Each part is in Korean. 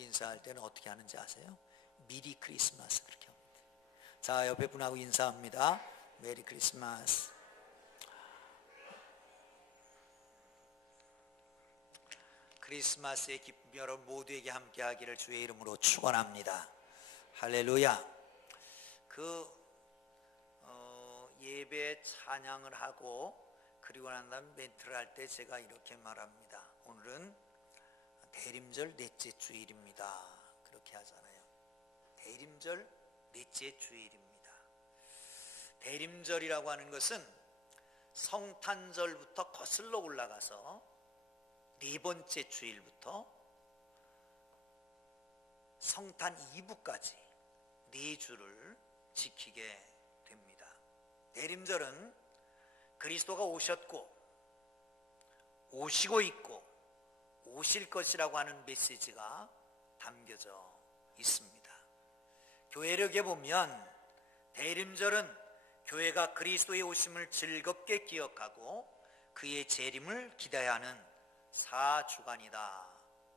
인사할 때는 어떻게 하는지 아세요? 미리 크리스마스 그렇게 합니다. 자, 옆에 분하고 인사합니다. 메리 크리스마스. 크리스마스의 기쁨 여러분 모두에게 함께 하기를 주의 이름으로 축원합니다. 할렐루야. 예배 찬양을 하고 그리고 난 다음 멘트를 할 때 제가 이렇게 말합니다. 오늘은 대림절 넷째 주일입니다. 그렇게 하잖아요. 대림절 넷째 주일입니다. 대림절이라고 하는 것은 성탄절부터 거슬러 올라가서 네 번째 주일부터 성탄 이브까지 네 주를 지키게 됩니다. 대림절은 그리스도가 오셨고 오시고 있고 오실 것이라고 하는 메시지가 담겨져 있습니다. 교회력에 보면 대림절은 교회가 그리스도의 오심을 즐겁게 기억하고 그의 재림을 기대하는 사주간이다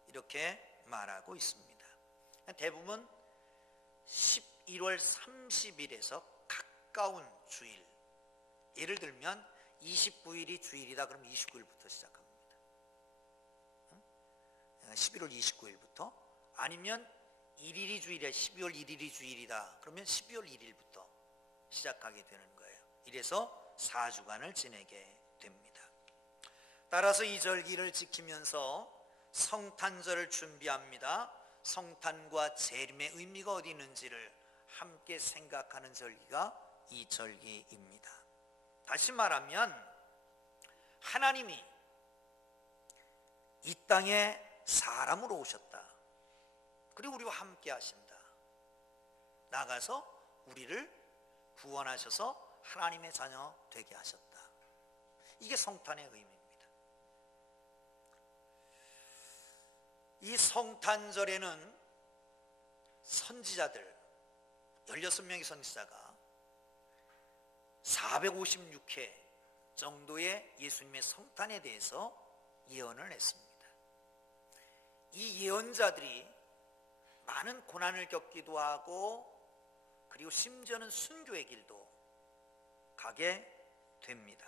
이렇게 말하고 있습니다. 대부분 11월 30일에서 가까운 주일, 예를 들면 29일이 주일이다 그럼 29일부터 시작합니다. 11월 29일부터. 아니면 1일이 주일이야, 12월 1일이 주일이다 그러면 12월 1일부터 시작하게 되는 거예요. 이래서 4주간을 지내게 됩니다. 따라서 이 절기를 지키면서 성탄절을 준비합니다. 성탄과 재림의 의미가 어디 있는지를 함께 생각하는 절기가 이 절기입니다. 다시 말하면 하나님이 이 땅에 사람으로 오셨다. 그리고 우리와 함께 하신다. 나가서 우리를 구원하셔서 하나님의 자녀 되게 하셨다. 이게 성탄의 의미입니다. 이 성탄절에는 선지자들 16명의 선지자가 456회 정도의 예수님의 성탄에 대해서 예언을 했습니다. 이 예언자들이 많은 고난을 겪기도 하고 그리고 심지어는 순교의 길도 가게 됩니다.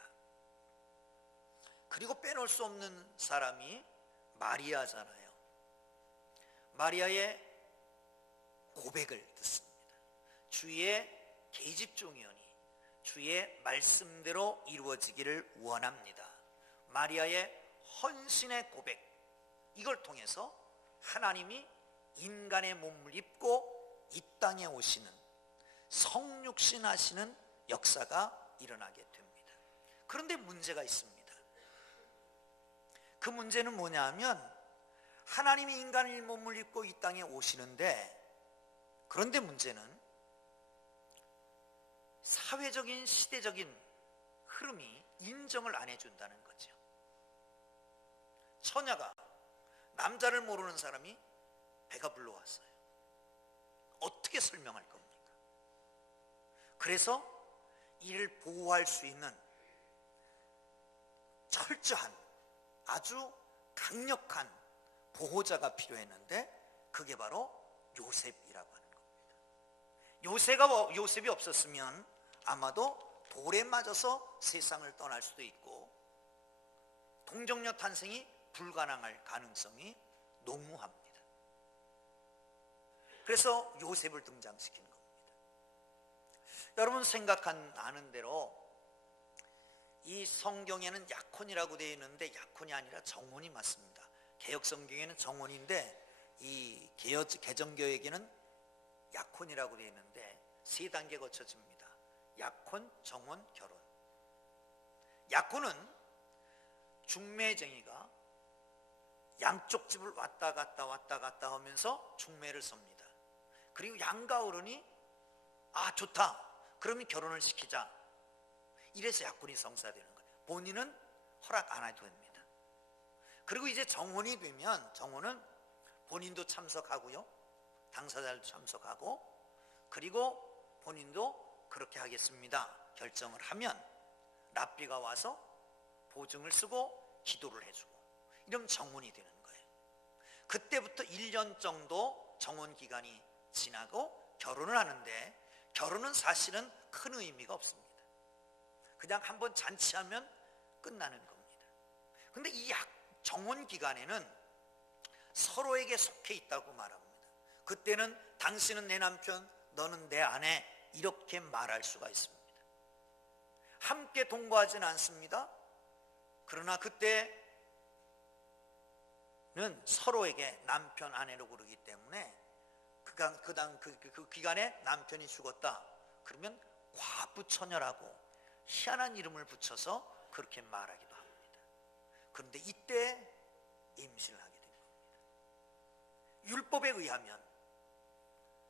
그리고 빼놓을 수 없는 사람이 마리아잖아요. 마리아의 고백을 듣습니다. 주의 계집종이오니 주의 말씀대로 이루어지기를 원합니다. 마리아의 헌신의 고백, 이걸 통해서 하나님이 인간의 몸을 입고 이 땅에 오시는 성육신 하시는 역사가 일어나게 됩니다. 그런데 문제가 있습니다. 그 문제는 뭐냐 하면 하나님이 인간의 몸을 입고 이 땅에 오시는데, 그런데 문제는 사회적인 시대적인 흐름이 인정을 안 해준다는 거죠. 처녀가, 남자를 모르는 사람이 배가 불러왔어요. 어떻게 설명할 겁니까? 그래서 이를 보호할 수 있는 철저한 아주 강력한 보호자가 필요했는데 그게 바로 요셉이라고 하는 겁니다. 요셉이 없었으면 아마도 돌에 맞아서 세상을 떠날 수도 있고 동정녀 탄생이 불가능할 가능성이 농후합니다. 그래서 요셉을 등장시킨 겁니다. 여러분 생각하는 대로 이 성경에는 약혼이라고 되어 있는데 약혼이 아니라 정혼이 맞습니다. 개혁 성경에는 정혼인데 이 개정교회에게는 약혼이라고 되어 있는데 세 단계 거쳐집니다. 약혼, 정혼, 결혼. 약혼은 중매쟁이가 양쪽 집을 왔다 갔다 하면서 중매를 섭니다. 그리고 양가 어른이 좋다, 그러면 결혼을 시키자. 이래서 약혼이 성사되는 거예요. 본인은 허락 안 해도 됩니다. 그리고 이제 정혼이 되면 정혼은 본인도 참석하고요, 당사자도 참석하고, 그리고 본인도 그렇게 하겠습니다 결정을 하면 랍비가 와서 보증을 쓰고 기도를 해주고, 이러면 정혼이 되는 거예요. 그때부터 1년 1년 정도 정혼 기간이 지나고 결혼을 하는데, 결혼은 사실은 큰 의미가 없습니다. 그냥 한번 잔치하면 끝나는 겁니다. 그런데 이 정혼 기간에는 서로에게 속해 있다고 말합니다. 그때는 당신은 내 남편, 너는 내 아내, 이렇게 말할 수가 있습니다. 함께 동거하지는 않습니다. 그러나 그때는 서로에게 남편, 아내로 부르기 때문에 그 기간에 남편이 죽었다 그러면 과부처녀라고 희한한 이름을 붙여서 그렇게 말하기도 합니다. 그런데 이때 임신을 하게 된 겁니다. 율법에 의하면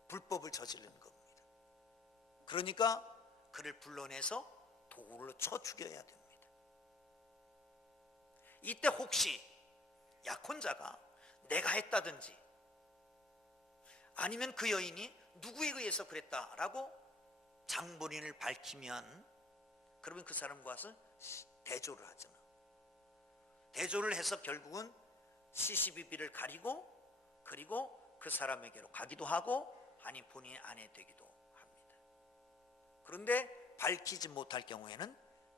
불법을 저지르는 겁니다. 그러니까 그를 불러내서 돌로 쳐 죽여야 됩니다. 이때 혹시 약혼자가 내가 했다든지 아니면 그 여인이 누구에 의해서 그랬다라고 장본인을 밝히면, 그러면 그 사람과 와서 대조를 하잖아. 대조를 해서 결국은 시시비비를 가리고, 그리고 그 사람에게로 가기도 하고, 아니 본인이 아내 되기도 합니다. 그런데 밝히지 못할 경우에는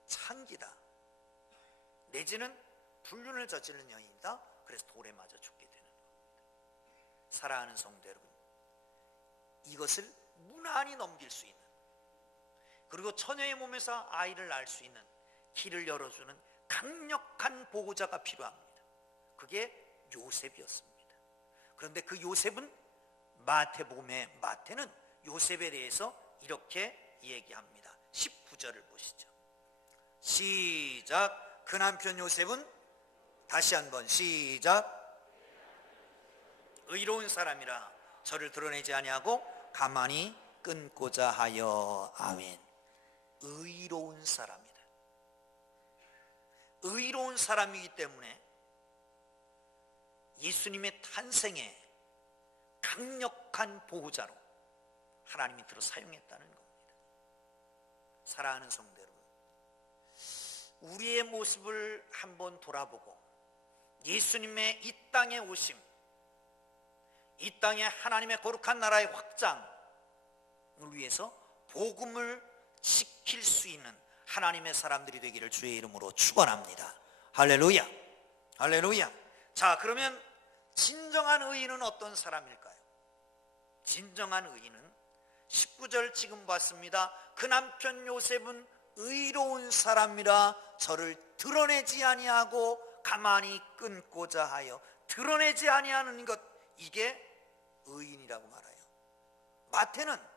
창기다, 내지는 불륜을 저지른 여인이다, 그래서 돌에 맞아 죽게 되는 겁니다. 사랑하는 성도 여러분, 이것을 무난히 넘길 수 있는, 그리고 처녀의 몸에서 아이를 낳을 수 있는 길을 열어주는 강력한 보호자가 필요합니다. 그게 요셉이었습니다. 그런데 그 요셉은, 마태복음의 마태는 요셉에 대해서 이렇게 얘기합니다. 19절을 보시죠. 시작. 그 남편 요셉은, 다시 한번 시작, 의로운 사람이라 저를 드러내지 아니하고 가만히 끊고자 하여. 아멘. 의로운 사람이다. 의로운 사람이기 때문에 예수님의 탄생에 강력한 보호자로 하나님이 들어 사용했다는 겁니다. 사랑하는 성도 여러분, 우리의 모습을 한번 돌아보고 예수님의 이 땅에 오심, 이 땅에 하나님의 거룩한 나라의 확장을 위해서 복음을 지킬 수 있는 하나님의 사람들이 되기를 주의 이름으로 축원합니다. 할렐루야, 할렐루야. 자, 그러면 진정한 의인은 어떤 사람일까요? 진정한 의인은 19절 지금 봤습니다. 그 남편 요셉은 의로운 사람이라 저를 드러내지 아니하고 가만히 끊고자 하여. 드러내지 아니하는 것, 이게 의인이라고 말해요. 마태는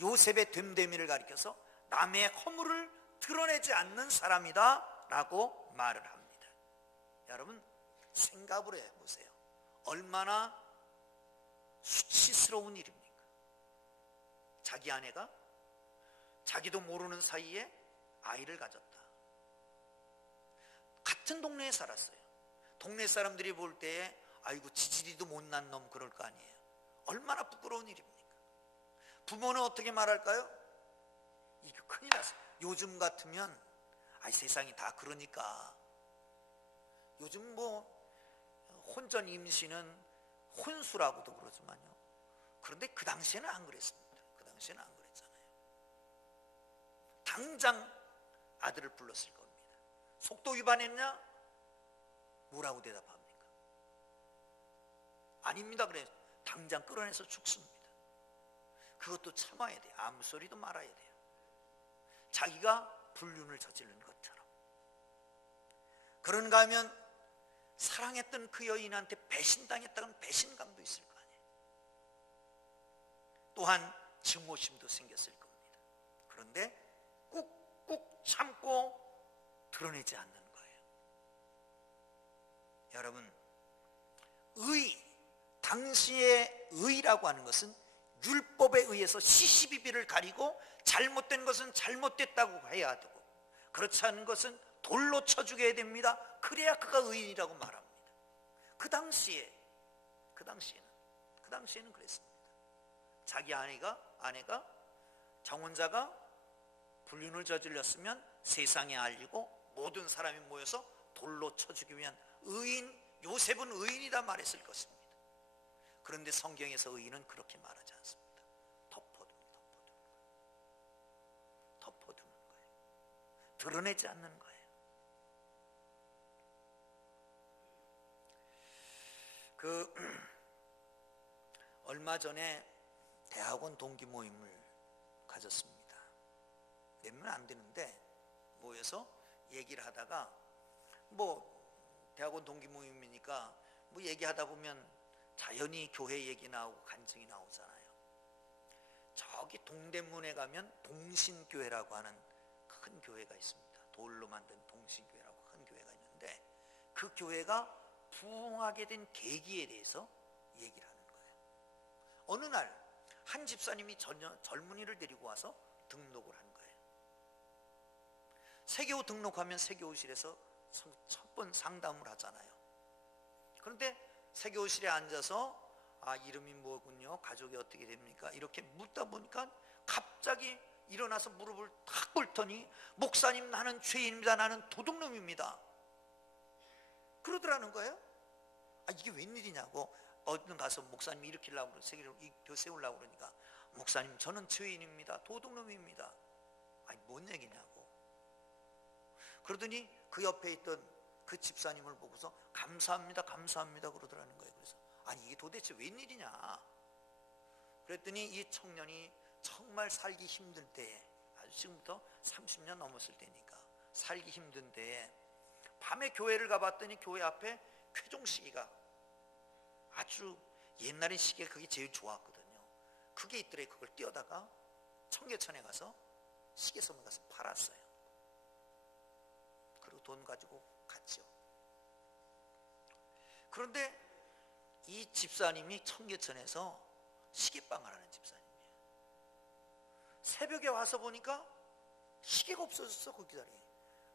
요셉의 됨됨이를 가리켜서 남의 허물을 드러내지 않는 사람이다 라고 말을 합니다. 여러분 생각을 해보세요. 얼마나 수치스러운 일입니까? 자기 아내가 자기도 모르는 사이에 아이를 가졌다. 같은 동네에 살았어요. 동네 사람들이 볼 때에 아이고 지지리도 못난 놈 그럴 거 아니에요. 얼마나 부끄러운 일입니까? 부모는 어떻게 말할까요? 이거 큰일 났어요. 요즘 같으면 세상이 다 그러니까, 요즘 혼전 임신은 혼수라고도 그러지만요, 그런데 그 당시에는 안 그랬습니다. 그 당시에는 안 그랬잖아요. 당장 아들을 불렀을 겁니다. 속도 위반했냐? 뭐라고 대답합니까? 아닙니다. 그래 당장 끌어내서 죽습니다. 그것도 참아야 돼요. 아무 소리도 말아야 돼요. 자기가 불륜을 저지른 것처럼. 그런가 하면 사랑했던 그 여인한테 배신당했다는 배신감도 있을 거 아니에요. 또한 증오심도 생겼을 겁니다. 그런데 꾹꾹 참고 드러내지 않는 거예요. 여러분, 당시의 의라고 하는 것은 율법에 의해서 시시비비를 가리고 잘못된 것은 잘못됐다고 해야 되고, 그렇지 않은 것은 돌로 쳐 죽여야 됩니다. 그래야 그가 의인이라고 말합니다. 그 당시에는 그랬습니다. 자기 아내가 정혼자가 불륜을 저질렀으면 세상에 알리고 모든 사람이 모여서 돌로 쳐 죽이면 요셉은 의인이다 말했을 것입니다. 그런데 성경에서 의인은 그렇게 말하지 않습니다. 덮어두는 거예요. 드러내지 않는 거예요. 얼마 전에 대학원 동기 모임을 가졌습니다. 몇 명 안 되는데 모여서 얘기를 하다가 대학원 동기 모임이니까 얘기하다 보면 자연히 교회 얘기 나오고 간증이 나오잖아요. 저기 동대문에 가면 동신교회라고 하는 큰 교회가 있습니다. 돌로 만든 동신교회라고 큰 교회가 있는데 그 교회가 부흥하게 된 계기에 대해서 얘기를 하는 거예요. 어느 날 한 집사님이 젊은이를 데리고 와서 등록을 한 거예요. 세교우 등록하면 세교우실에서 첫 번 상담을 하잖아요. 그런데 세교우실에 앉아서 이름이 뭐군요, 가족이 어떻게 됩니까, 이렇게 묻다 보니까 갑자기 일어나서 무릎을 탁 꿇더니 목사님, 나는 죄인입니다, 나는 도둑놈입니다 그러더라는 거예요. 이게 웬일이냐고 어느 가서 목사님이 일으키려고 교회 세우려고 그러니까 목사님, 저는 죄인입니다, 도둑놈입니다. 뭔 얘기냐고. 그러더니 그 옆에 있던 그 집사님을 보고서 감사합니다 그러더라는 거예요. 그래서 이게 도대체 웬일이냐 그랬더니 이 청년이 정말 살기 힘들 때에, 지금부터 30년 넘었을 때니까 살기 힘든 때에 밤에 교회를 가봤더니 교회 앞에 쾌종시계가, 아주 옛날에 시계가 그게 제일 좋았거든요. 그게 있더래. 그걸 띄어다가 청계천에 가서 시계점에 가서 팔았어요. 그리고 돈 가지고 갔죠. 그런데 이 집사님이 청계천에서 시계방을 하는 집사님이에요. 새벽에 와서 보니까 시계가 없어졌어. 그 기다리에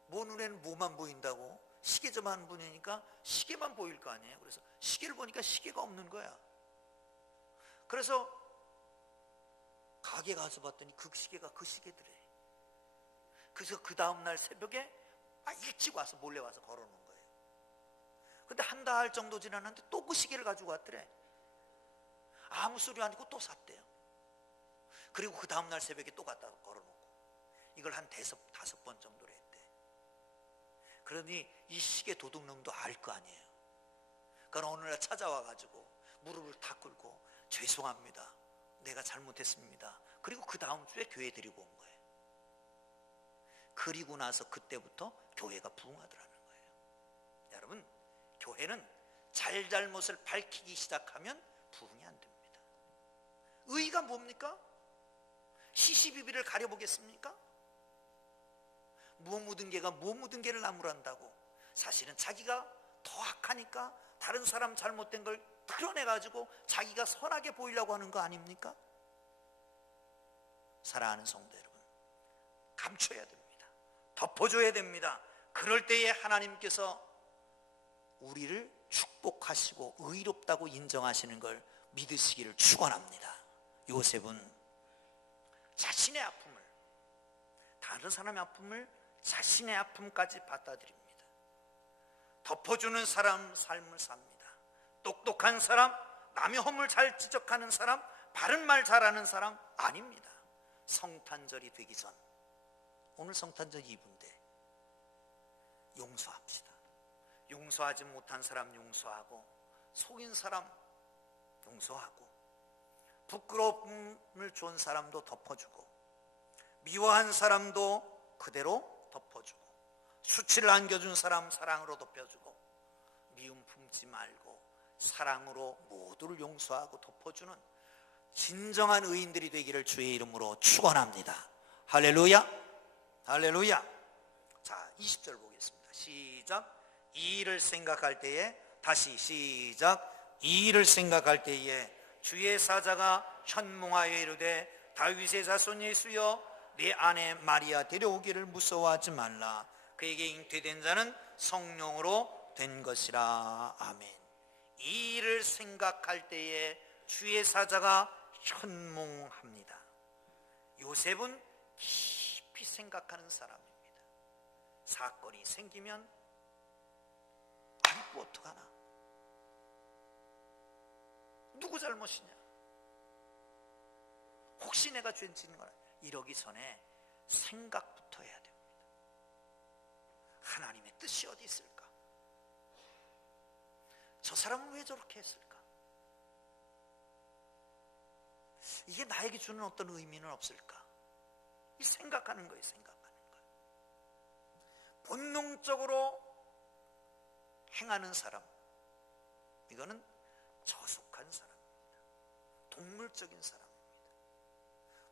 눈에는 뭐만 보인다고, 시계점 한 분이니까 시계만 보일 거 아니에요. 그래서 시계를 보니까 시계가 없는 거야. 그래서 가게 가서 봤더니 그 시계가 그 시계더래. 그래서 그 다음날 새벽에 일찍 와서 몰래 와서 걸어놓은 거예요. 근데 한 달 정도 지났는데 또 그 시계를 가지고 왔더래. 아무 소리 안 듣고 또 샀대요. 그리고 그 다음날 새벽에 또 갖다 걸어놓고 이걸 한 5번 정도를 했대. 그러니 이 시계 도둑놈도 알 거 아니에요. 그러니까 어느 날 찾아와가지고 무릎을 탁 꿇고 죄송합니다, 내가 잘못했습니다. 그리고 그 다음 주에 교회 데리고 온 거예요. 그리고 나서 그때부터 교회가 부흥하더라는 거예요. 여러분, 교회는 잘잘못을 밝히기 시작하면 부흥이 안 됩니다. 의의가 뭡니까? 시시비비를 가려보겠습니까? 무엇 묻은 개가 무엇 묻은 개를 나무란다고. 사실은 자기가 더 악하니까 다른 사람 잘못된 걸 드러내가지고 자기가 선하게 보이려고 하는 거 아닙니까? 사랑하는 성도 여러분, 감춰야 됩니다. 덮어줘야 됩니다. 그럴 때에 하나님께서 우리를 축복하시고 의롭다고 인정하시는 걸 믿으시기를 축원합니다. 요셉은 자신의 아픔을, 다른 사람의 아픔을 자신의 아픔까지 받아들입니다. 덮어주는 사람 삶을 삽니다. 똑똑한 사람, 남의 허물 잘 지적하는 사람, 바른 말 잘하는 사람 아닙니다. 성탄절이 되기 전, 오늘 성탄절 2부인데 용서합시다. 용서하지 못한 사람 용서하고, 속인 사람 용서하고, 부끄러움을 준 사람도 덮어주고, 미워한 사람도 그대로 덮어주고, 수치를 안겨준 사람 사랑으로 덮여주고, 미움 품지 말고 사랑으로 모두를 용서하고 덮어주는 진정한 의인들이 되기를 주의 이름으로 축원합니다. 할렐루야, 할렐루야. 자, 20절 보겠습니다. 시작. 이 일을 생각할 때에, 다시 시작. 이 일을 생각할 때에 주의 사자가 현몽하여 이르되 다윗의 자손 예수여, 내 아내 마리아 데려오기를 무서워하지 말라. 그에게 잉태된 자는 성령으로 된 것이라. 아멘. 이 일을 생각할 때에 주의 사자가 현몽합니다. 요셉은 깊이 생각하는 사람입니다. 사건이 생기면 자꾸 어떡하나? 누구 잘못이냐? 혹시 내가 죄 짓는 거라? 이러기 전에 생각부터 해야 됩니다. 하나님의 뜻이 어디 있을까? 저 사람은 왜 저렇게 했을까? 이게 나에게 주는 어떤 의미는 없을까? 이 생각하는 거예요. 생각하는 거예요. 본능적으로 행하는 사람, 이거는 저속한 사람입니다. 동물적인 사람입니다.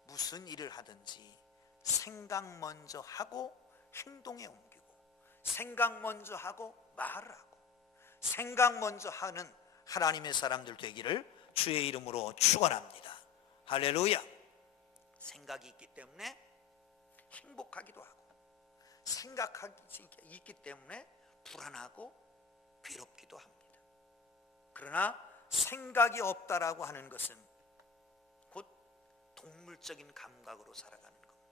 무슨 일을 하든지 생각 먼저 하고 행동에 옮기고, 생각 먼저 하고 말을 하고, 생각 먼저 하는 하나님의 사람들 되기를 주의 이름으로 축원합니다. 할렐루야. 생각이 있기 때문에 행복하기도 하고, 생각이 있기 때문에 불안하고 괴롭기도 합니다. 그러나 생각이 없다라고 하는 것은 곧 동물적인 감각으로 살아가는 겁니다.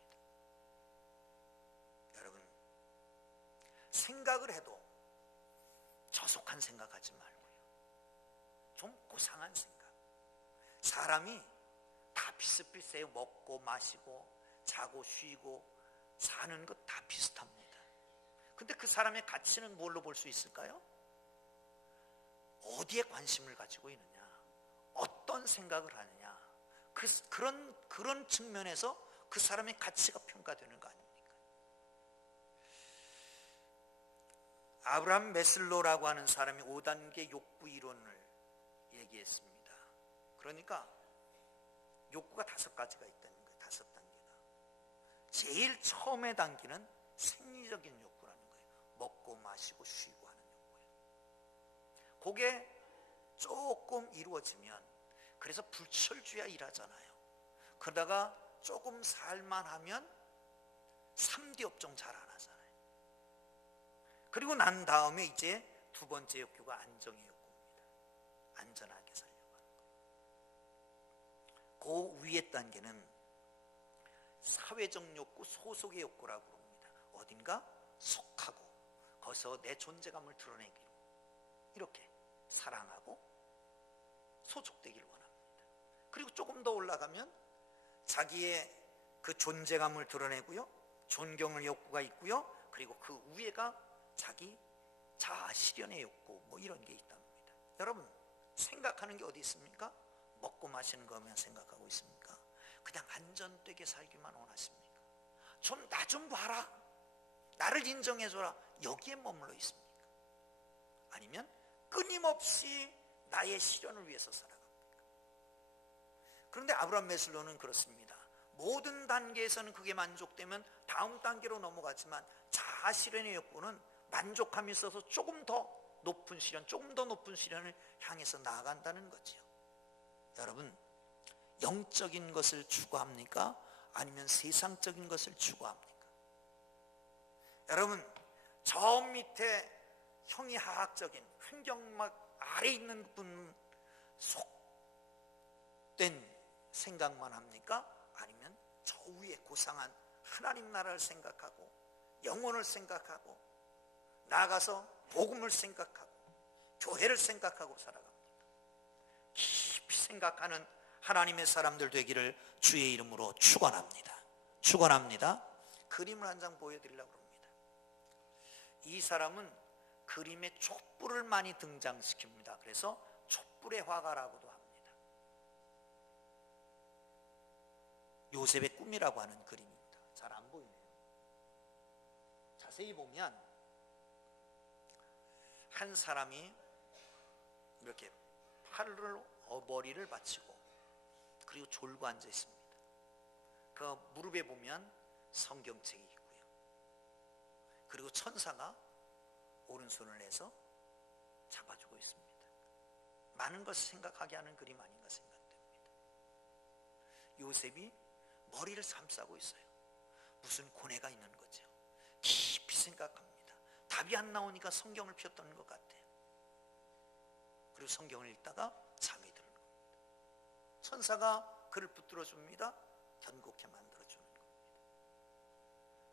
여러분, 생각을 해도 저속한 생각하지 말고요, 좀 고상한 생각. 사람이 다 비슷비슷해요. 먹고 마시고 자고 쉬고 사는 것 다 비슷합니다. 근데 그 사람의 가치는 뭘로 볼 수 있을까요? 어디에 관심을 가지고 있느냐, 어떤 생각을 하느냐, 그런 측면에서 그 사람의 가치가 평가되는 거 아닙니까? 아브라함 메슬로라고 하는 사람이 5단계 욕구 이론을 얘기했습니다. 그러니까 욕구가 5가지가 있다는 거예요. 5단계가. 제일 처음의 단계는 생리적인 욕구라는 거예요. 먹고 마시고 쉬고 하는 욕구예요. 그게 조금 이루어지면, 그래서 불철주야 일하잖아요. 그러다가 조금 살만하면 3D 업종 잘 안 하잖아요. 그리고 난 다음에 이제 2번째 욕구가 안정의 욕구입니다. 안전하게 살려고 하는 거예요. 그 위의 단계는 사회적 욕구, 소속의 욕구라고 합니다. 어딘가 속하고 거기서 내 존재감을 드러내기로, 이렇게 사랑하고 소속되기를 원합니다. 그리고 조금 더 올라가면 자기의 그 존재감을 드러내고요, 존경의 욕구가 있고요, 그리고 그 위에가 자기 자아 실현의 욕구, 뭐 이런 게 있답니다. 여러분, 생각하는 게 어디 있습니까? 먹고 마시는 거면 생각하고 있습니까? 그냥 안전되게 살기만 원하십니까? 좀 나 좀 봐라, 나를 인정해줘라, 여기에 머물러 있습니까? 아니면 끊임없이 나의 실현을 위해서 살아갑니까? 그런데 아브라함 메슬로는 그렇습니다. 모든 단계에서는 그게 만족되면 다음 단계로 넘어가지만, 자아 실현의 욕구는 만족함이 있어서 조금 더 높은 실현, 조금 더 높은 실현을 향해서 나아간다는 거지요. 여러분, 영적인 것을 추구합니까? 아니면 세상적인 것을 추구합니까? 여러분, 저 밑에 형이 하학적인 환경막 아래 있는 분 속된 생각만 합니까? 아니면 저 위에 고상한 하나님 나라를 생각하고 영혼을 생각하고 나아가서 복음을 생각하고 교회를 생각하고 살아갑니다. 깊이 생각하는 하나님의 사람들 되기를 주의 이름으로 축원합니다. 축원합니다. 그림을 한 장 보여드리려고 합니다. 이 사람은 그림에 촛불을 많이 등장시킵니다. 그래서 촛불의 화가라고도 합니다. 요셉의 꿈이라고 하는 그림입니다. 잘 안 보이네요. 자세히 보면 한 사람이 이렇게 머리를 받치고 그리고 졸고 앉아 있습니다. 그 무릎에 보면 성경책이 있고요. 그리고 천사가 오른손을 내서 잡아주고 있습니다. 많은 것을 생각하게 하는 그림 아닌가 생각됩니다. 요셉이 머리를 감싸고 있어요. 무슨 고뇌가 있는 거죠. 깊이 생각합니다. 답이 안 나오니까 성경을 폈던 것 같아요. 그리고 성경을 읽다가 잠이 드는 겁니다. 천사가 그를 붙들어 줍니다. 견고케 만들어 주는 겁니다.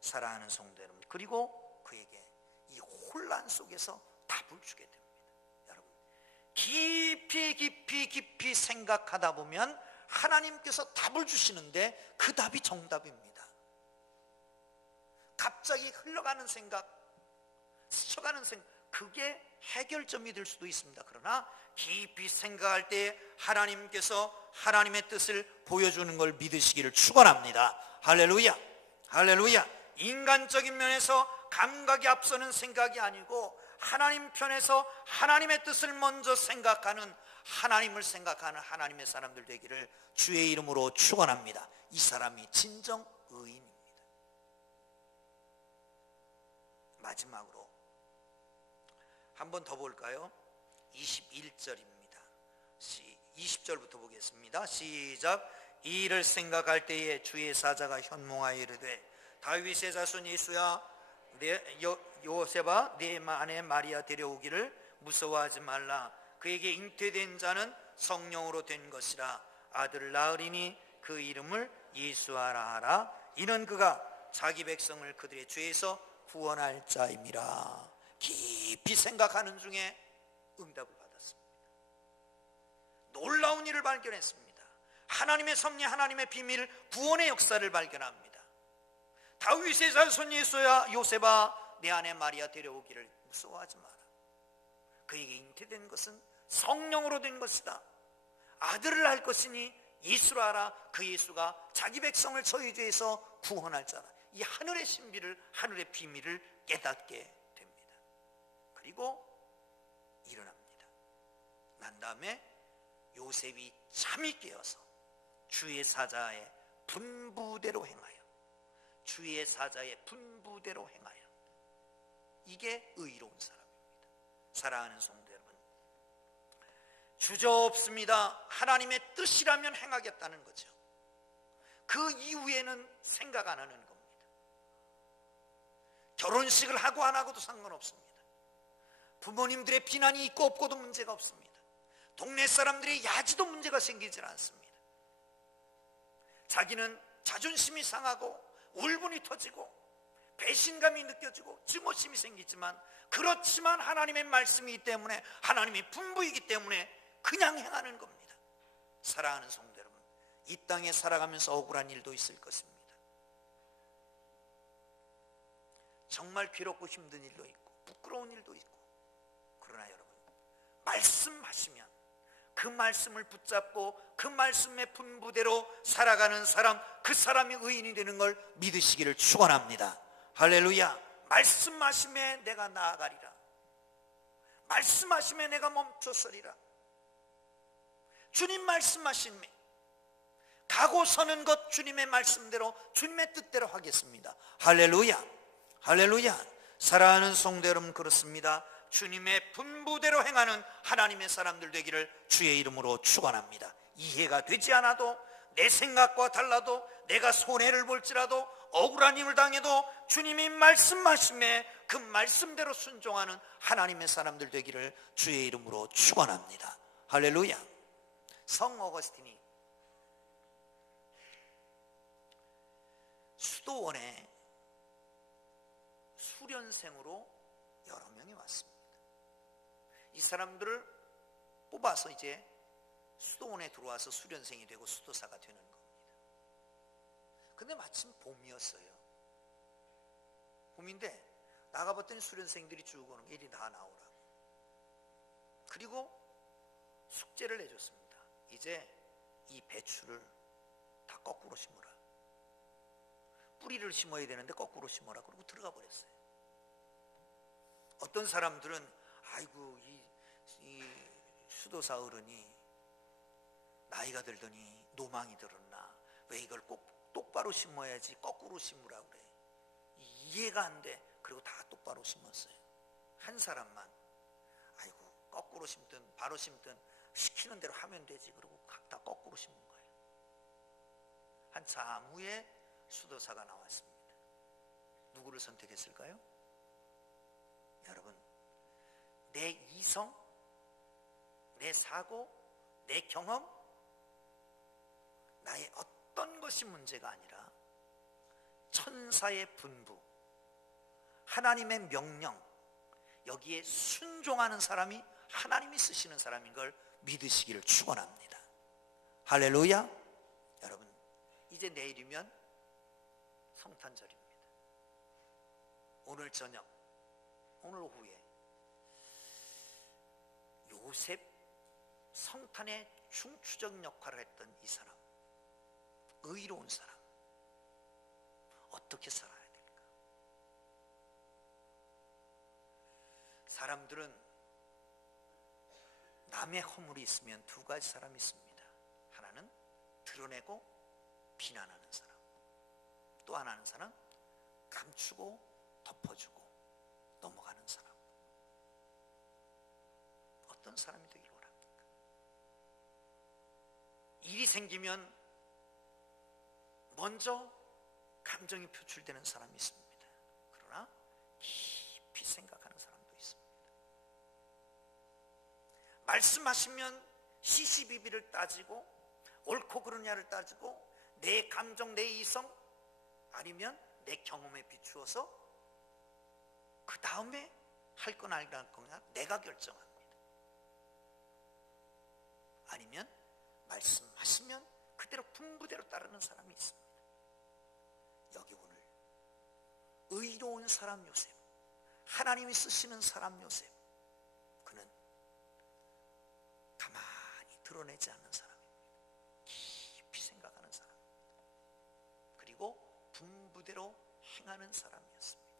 사랑하는 성도 여러분, 그리고 그에게 이 혼란 속에서 답을 주게 됩니다. 깊이 생각하다 보면 하나님께서 답을 주시는데 그 답이 정답입니다. 갑자기 흘러가는 생각, 스쳐가는 생각, 그게 해결점이 될 수도 있습니다. 그러나 깊이 생각할 때 하나님께서 하나님의 뜻을 보여주는 걸 믿으시기를 축원합니다. 할렐루야, 할렐루야. 인간적인 면에서 감각이 앞서는 생각이 아니고 하나님 편에서 하나님의 뜻을 먼저 생각하는, 하나님을 생각하는 하나님의 사람들 되기를 주의 이름으로 축원합니다. 이 사람이 진정 의인입니다. 마지막으로 한 번 더 볼까요? 21절입니다. 20절부터 보겠습니다. 시작. 이 일을 생각할 때에 주의 사자가 현몽하여 이르되 다윗의 자손 예수야, 요셉아, 네 아내 마리아 데려오기를 무서워하지 말라. 그에게 잉태된 자는 성령으로 된 것이라. 아들을 낳으리니 그 이름을 예수하라 하라. 이는 그가 자기 백성을 그들의 죄에서 구원할 자임이라. 깊이 생각하는 중에 응답을 받았습니다. 놀라운 일을 발견했습니다. 하나님의 섭리, 하나님의 비밀, 구원의 역사를 발견합니다. 다윗의 자손 예수야, 요셉아, 내 아내 마리아 데려오기를 무서워하지 마라. 그에게 잉태된 것은 성령으로 된 것이다. 아들을 낳을 것이니 예수로 하라. 그 예수가 자기 백성을 저희 죄에서 구원할 자라. 이 하늘의 신비를, 하늘의 비밀을 깨닫게 됩니다. 그리고 일어납니다. 난 다음에 요셉이 잠이 깨어서 주의 사자의 분부대로 행하여, 주의 사자의 분부대로 행하여. 이게 의로운 사람입니다. 사랑하는 성도 여러분, 주저없습니다. 하나님의 뜻이라면 행하겠다는 거죠. 그 이후에는 생각 안 하는 겁니다. 결혼식을 하고 안 하고도 상관없습니다. 부모님들의 비난이 있고 없고도 문제가 없습니다. 동네 사람들의 야지도 문제가 생기질 않습니다. 자기는 자존심이 상하고 울분이 터지고 배신감이 느껴지고 증오심이 생기지만, 그렇지만 하나님의 말씀이기 때문에, 하나님의 분부이기 때문에 그냥 행하는 겁니다. 사랑하는 성도 여러분, 이 땅에 살아가면서 억울한 일도 있을 것입니다. 정말 괴롭고 힘든 일도 있고 부끄러운 일도 있고, 그러나 여러분, 말씀하시면 그 말씀을 붙잡고 그 말씀의 분부대로 살아가는 사람, 그 사람이 의인이 되는 걸 믿으시기를 축원합니다. 할렐루야. 말씀하심에 내가 나아가리라. 말씀하심에 내가 멈춰서리라. 주님 말씀하심에 가고 서는 것, 주님의 말씀대로, 주님의 뜻대로 하겠습니다. 할렐루야, 할렐루야. 사랑하는 성도 여러분, 그렇습니다. 주님의 분부대로 행하는 하나님의 사람들 되기를 주의 이름으로 축원합니다. 이해가 되지 않아도, 내 생각과 달라도, 내가 손해를 볼지라도, 억울한 힘을 당해도 주님이 말씀하심에 그 말씀대로 순종하는 하나님의 사람들 되기를 주의 이름으로 축원합니다. 할렐루야. 성 어거스틴이 수도원에 수련생으로 여러 명이 왔습니다. 이 사람들을 뽑아서 이제 수도원에 들어와서 수련생이 되고 수도사가 되는 겁니다. 근데 마침 봄이었어요. 봄인데 나가봤더니 수련생들이 쭉 오는 게 이리 다 나오라고. 그리고 숙제를 내줬습니다. 이제 이 배추를 다 거꾸로 심으라. 뿌리를 심어야 되는데 거꾸로 심어라. 그러고 들어가 버렸어요. 어떤 사람들은 아이고 이 수도사 어른이 나이가 들더니 노망이 들었나, 왜 이걸 꼭 똑바로 심어야지 거꾸로 심으라 그래. 이해가 안 돼. 그리고 다 똑바로 심었어요. 한 사람만 아이고 거꾸로 심든 바로 심든 시키는 대로 하면 되지. 그리고 각다 거꾸로 심은 거예요. 한참 후에 수도사가 나왔습니다. 누구를 선택했을까요? 여러분, 내 이성, 내 사고, 내 경험, 나의 어떤 것이 문제가 아니라 천사의 분부, 하나님의 명령, 여기에 순종하는 사람이 하나님이 쓰시는 사람인 걸 믿으시기를 축원합니다. 할렐루야. 여러분, 이제 내일이면 성탄절입니다. 오늘 저녁, 오늘 오후에 요셉 성탄의 중추적 역할을 했던 이 사람, 의로운 사람, 어떻게 살아야 될까? 사람들은 남의 허물이 있으면 두 가지 사람이 있습니다. 하나는 드러내고 비난하는 사람, 또 하나는 사람 감추고 덮어주고 넘어가는 사람. 어떤 사람이 되기를 원합니까? 일이 생기면 먼저 감정이 표출되는 사람이 있습니다. 그러나 깊이 생각하는 사람도 있습니다. 말씀하시면 시시비비를 따지고 옳고 그르냐를 따지고 내 감정, 내 이성 아니면 내 경험에 비추어서 그 다음에 할 건 안 할 거냐 내가 결정합니다. 아니면 말씀하시면 그대로 분부대로 따르는 사람이 있습니다. 여기 오늘 의로운 사람 요셉, 하나님이 쓰시는 사람 요셉, 그는 가만히 드러내지 않는 사람입니다. 깊이 생각하는 사람, 그리고 분부대로 행하는 사람이었습니다.